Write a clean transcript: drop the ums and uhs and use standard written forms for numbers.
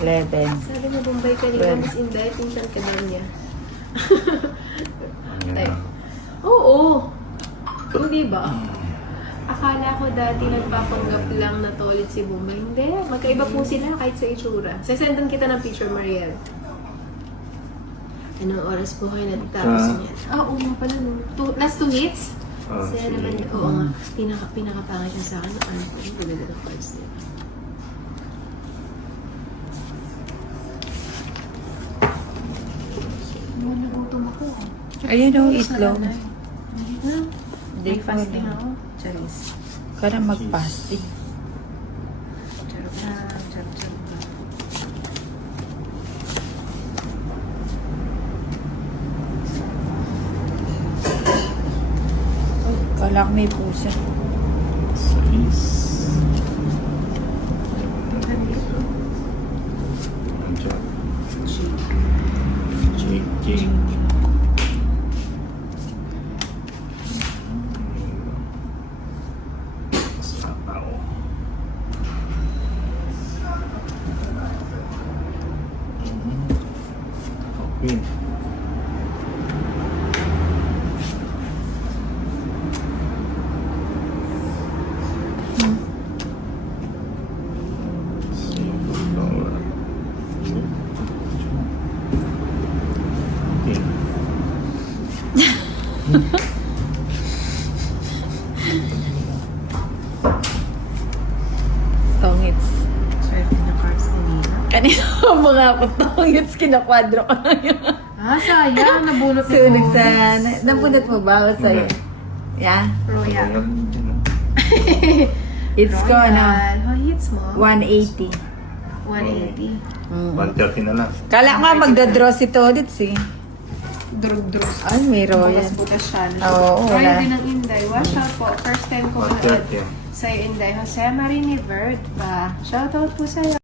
11. Sabi mo, Bombay ka rin Well. mas Inday, pinsan ka daw niya. Yan Ay. na. Oo. Hindi ba? Akala ko dati nagpapanggap lang na to ulit si Bombay. Hindi. Magkaiba po sila kahit sa itsura. Sasendan kita ng picture, Mariel. Anong oras po kayo natapos niya? Oo nga pala. No. Last 2 hits? Kasi naman, oo nga. Pinakapangit niya sa akin. Ano po yung gaganda ng cards niya. Nagutom ako. Ayan o, itlog. Day fasting ako. Charis. Kaya mag-fasting. Charot na. Charot. Kala ko may pusa. Sais. Andiyan. Jake. Sapaw. Okay. Okay. Tongits. Swerte na cards ni Nina. Kanina mga po tongits, kinakwadro ko na yun. Sayang. Nabunot ni Sunog Bombay. sa... Nabunot mo ba o sa'yo? Yeah. Royal. It's ko, ano? Oh, hits mo? 180. 180. 130 na lang. Kala ko nga magdadraw si Todits eh. Drug. Ay, may royal. Butas-butas siya. Oo, Royal wala. din ng Inday. Watch out po. First time ko manood 130. sa'yo, Inday. Jose Marini Vert ba? Shoutout po sa'yo.